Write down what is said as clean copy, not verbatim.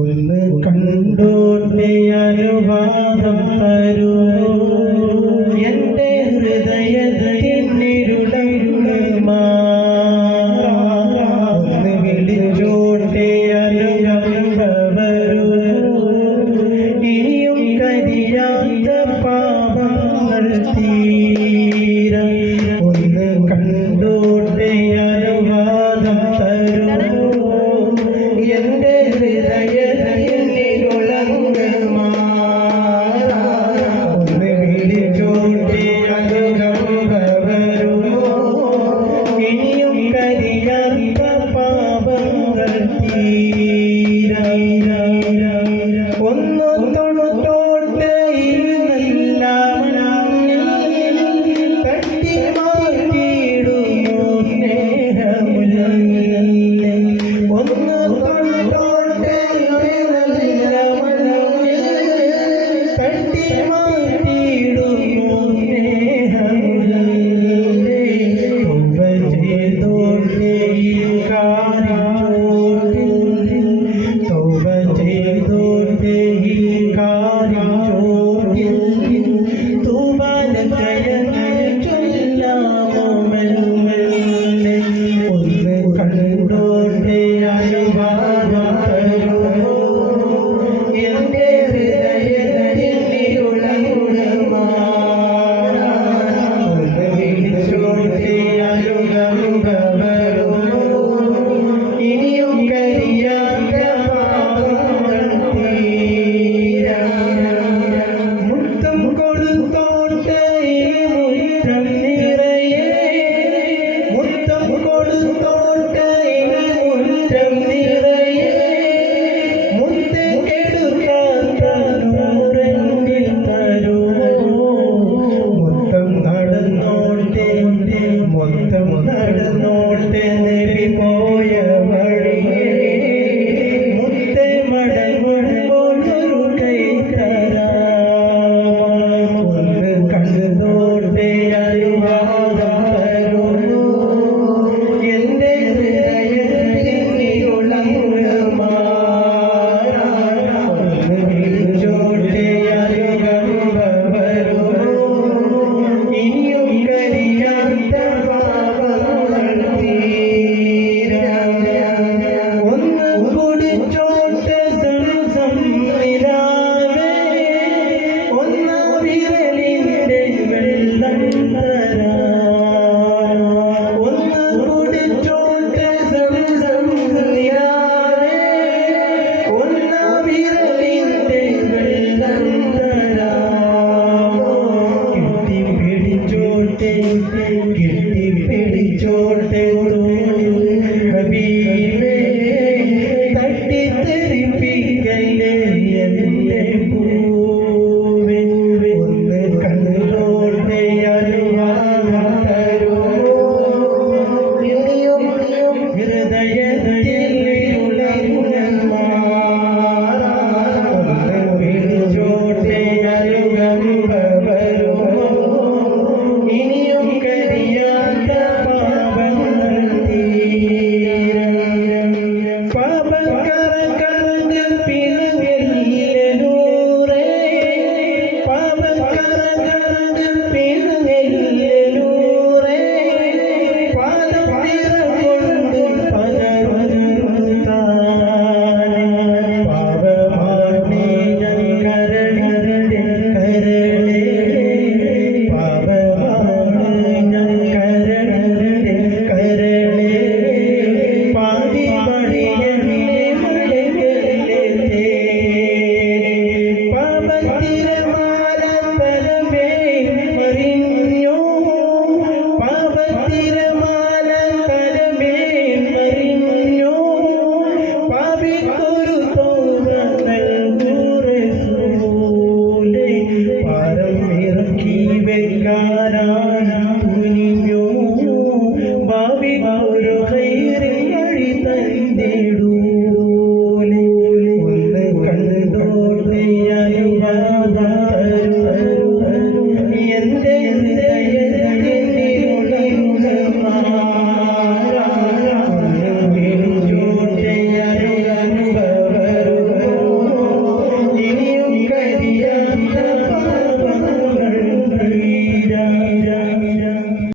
ഒന്ന് കണ്ടോട്ടെ അനുവാദം തരൂ എൻ്റെ ഹൃദയത്തിനിരുളരുളമാ ഒന്ന് വിളിച്ചോട്ടെ അനുവാദം വരൂ ഇനിയും കരിയാത്ത പാപങ്ങൾ തീര ഒന്ന് കണ്ടോട്ടെ അനുവാദം തരൂ എൻ്റെ ഹൃദയത്തിനിരുളരുളമാ ഒന്ന് വിളിച്ചോട്ടെ അനുവാദം വരൂ ഇനിയും കരിയാത്ത പാപങ്ങൾ തീര ഒന്ന് തൊടുത്തോട്ടെ തട്ടി മാറ്റിയിടുമോ സ്നേഹമുല്ല ഒന്ന് തൊടുത്തോട്ടെ തട്ടി മാറ്റിയിടുമോ സ്നേഹമുല്ല ചെയ്തോട്ടെ തൗബ ചെയ്തോട്ടെ ഒന്ന് കണ്ടോട്ടെ അനുവാദം തരൂ എൻ്റെ ഹൃദയത്തിനിരുളരുളമാ ഒന്ന് വിളിച്ചോട്ടെ അനുവാദം വരൂ ഇനിയും കരിയാത്ത പാപങ്ങൾ തീര മുത്തം കൊടുത്തോട്ടെ മുറ്റം നിറയെ മുത്തം കൊടുത്തോട്ടെ മുറ്റം നിറയെ മുത്ത് കെടുക്കാത്ത നൂറെന്നിൽ തരുമോ മുത്തം നടന്നോട്ടെ മൊത്തം നടന്നോട്ടെ നബി പോയ വഴിയെ മുത്തേ മടങ്ങുമ്പോൾ ഒരു കൈ തരാം ഒന്ന് കണ്ടോട്ടെ അനുവാദം തരൂ എൻ്റെ ഹൃദയത്തിനിരുളരുളമാ ഒന്ന് വിളിച്ചോട്ടെ അനുവാദം വരൂ ഇനിയും കരിയാത്ത പാപങ്ങൾ തീര ഒന്ന് കുടിച്ചോട്ടെ സംസം നിലാവേ ഒന്ന് വിരലിൻ്റെ വെള്ളം തരാം ഒന്ന് കുടിച്ചോട്ടെ സംസം നിലാവേ ഒന്ന് വിരലിൻ്റെ വെള്ളം തരാം കെട്ടിപ്പിടിച്ചോട്ടെ ഹബീബേ തട്ടിത്തെറിപ്പിക്കല്ലേ എൻ്റെ പൂവേ ഒന്ന് കണ്ടോട്ടെ അനുവാദം തരൂ ഇനിയും ഹൃദയത്തിനിരുളരുളമാ ഒന്ന് വിളിച്ചോട്ടെ അനുവാദം വരൂ ഇനിയും കരിയാത്ത പാപങ്ങൾ തീര പാപക്കറ കറഞ്ഞ് പിണങ്ങല്ലൂറേ പാപക്കറ കറഞ്ഞ് പിണങ്ങല്ലൂറേ പാദം കൊണ്ട് പകർത്താൻ പാപമാണി ഞാൻ കരളേ പാപമാണ് ഞാൻ കരളേ പാതി പണിയല്ലേ മടങ്ങല്ലേ പാപത്തിരമാല തലമേ മറിഞ്ഞോ പാപത്തിരമാല തലമേ മറിഞ്ഞോ പാപിക്കൊരു തൗബ നൽകൂ റസൂലേ പാരം ഇറക്കി വെക്കാനാണ് തുനിഞ്ഞോ ഭാവിക്കൊരു ഖൈറിൻ വഴി തന്നിടൂ